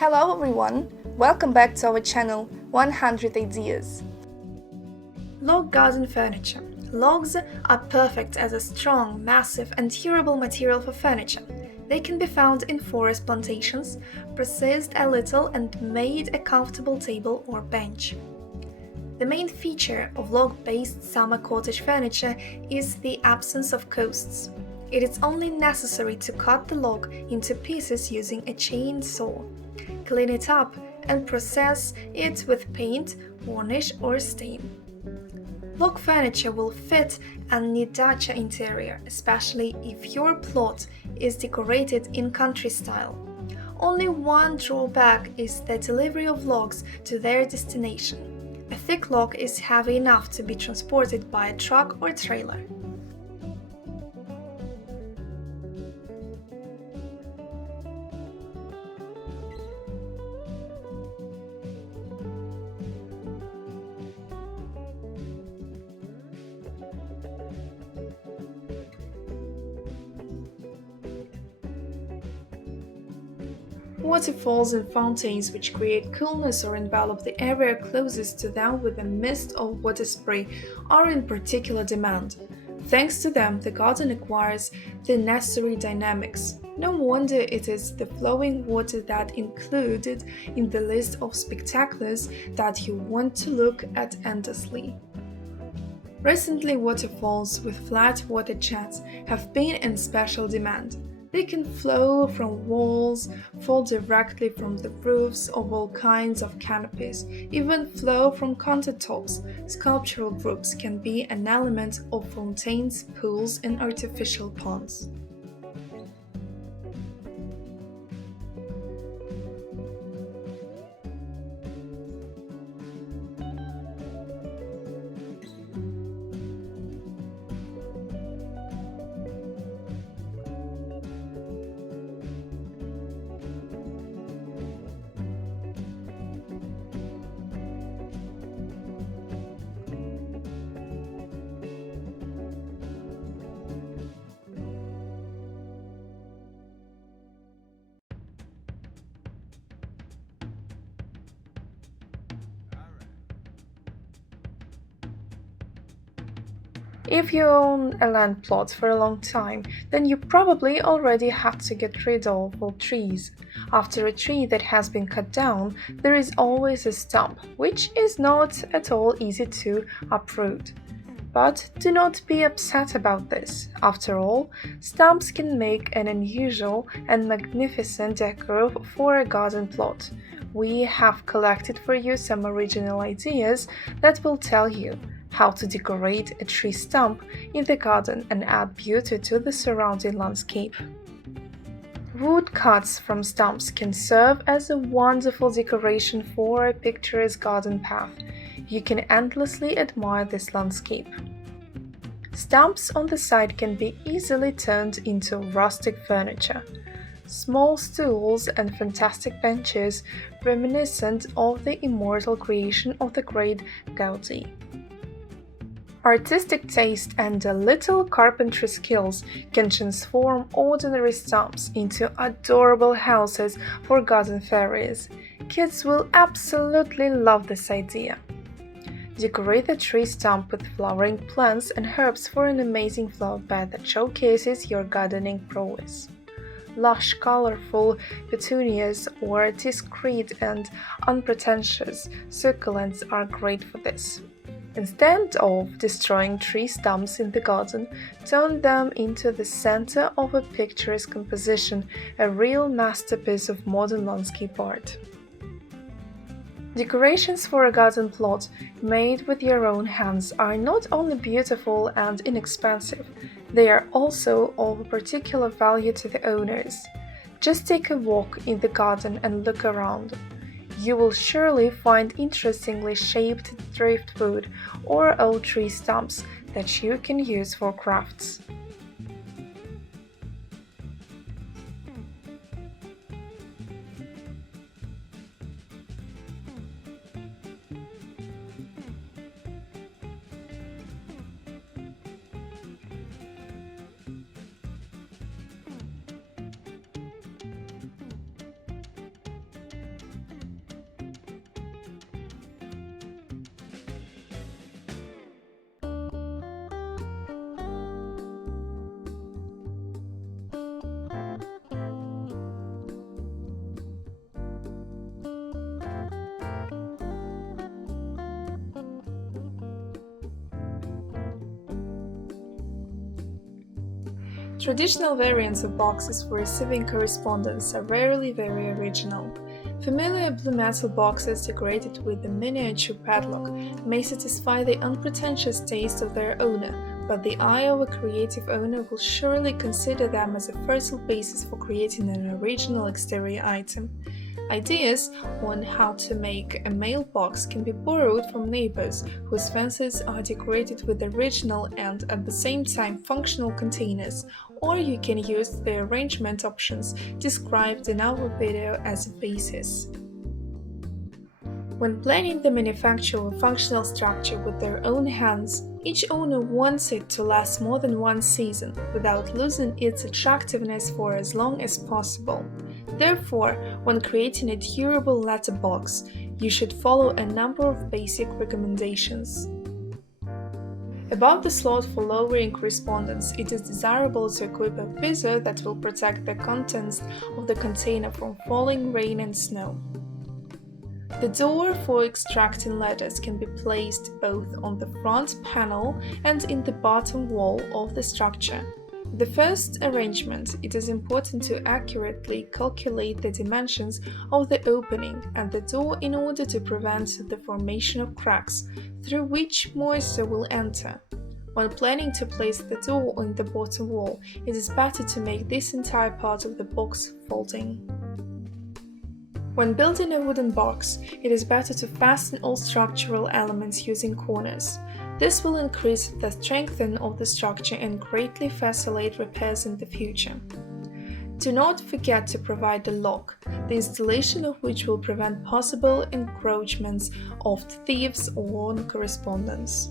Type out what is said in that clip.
Hello everyone, welcome back to our channel 100 Ideas. Log garden furniture. Logs are perfect as a strong, massive and durable material for furniture. They can be found in forest plantations, processed a little and made a comfortable table or bench. The main feature of log-based summer cottage furniture is the absence of coasts. It is only necessary to cut the log into pieces using a chainsaw, clean it up, and process it with paint, varnish, or stain. Log furniture will fit any dacha interior, especially if your plot is decorated in country style. Only one drawback is the delivery of logs to their destination. A thick log is heavy enough to be transported by a truck or trailer. Waterfalls and fountains which create coolness or envelop the area closest to them with a mist or water spray are in particular demand. Thanks to them, the garden acquires the necessary dynamics. No wonder it is the flowing water that included in the list of spectaculars that you want to look at endlessly. Recently, waterfalls with flat water jets have been in special demand. They can flow from walls, fall directly from the roofs of all kinds of canopies, even flow from countertops. Sculptural groups can be an element of fountains, pools, and artificial ponds. If you own a land plot for a long time, then you probably already had to get rid of all trees. After a tree that has been cut down, there is always a stump, which is not at all easy to uproot. But do not be upset about this. After all, stumps can make an unusual and magnificent decor for a garden plot. We have collected for you some original ideas that will tell you how to decorate a tree stump in the garden and add beauty to the surrounding landscape. Wood cuts from stumps can serve as a wonderful decoration for a picturesque garden path. You can endlessly admire this landscape. Stumps on the side can be easily turned into rustic furniture. Small stools and fantastic benches reminiscent of the immortal creation of the great Gaudi. Artistic taste and a little carpentry skills can transform ordinary stumps into adorable houses for garden fairies. Kids will absolutely love this idea. Decorate the tree stump with flowering plants and herbs for an amazing flower bed that showcases your gardening prowess. Lush, colorful petunias or discreet and unpretentious succulents are great for this. Instead of destroying tree stumps in the garden, turn them into the center of a picturesque composition, a real masterpiece of modern landscape art. Decorations for a garden plot made with your own hands are not only beautiful and inexpensive, they are also of particular value to the owners. Just take a walk in the garden and look around. You will surely find interestingly shaped driftwood or old tree stumps that you can use for crafts. Traditional variants of boxes for receiving correspondence are rarely very original. Familiar blue metal boxes decorated with a miniature padlock may satisfy the unpretentious taste of their owner, but the eye of a creative owner will surely consider them as a fertile basis for creating an original exterior item. Ideas on how to make a mailbox can be borrowed from neighbors whose fences are decorated with original and at the same time functional containers, or you can use the arrangement options described in our video as a basis. When planning the manufacture of a functional structure with their own hands, each owner wants it to last more than one season without losing its attractiveness for as long as possible. Therefore, when creating a durable letterbox, you should follow a number of basic recommendations. Above the slot for lowering correspondence, it is desirable to equip a visor that will protect the contents of the container from falling rain and snow. The door for extracting letters can be placed both on the front panel and in the bottom wall of the structure. The first arrangement, it is important to accurately calculate the dimensions of the opening and the door in order to prevent the formation of cracks, through which moisture will enter. When planning to place the door on the bottom wall, it is better to make this entire part of the box folding. When building a wooden box, it is better to fasten all structural elements using corners. This will increase the strength of the structure and greatly facilitate repairs in the future. Do not forget to provide a lock, the installation of which will prevent possible encroachments of thieves or correspondence.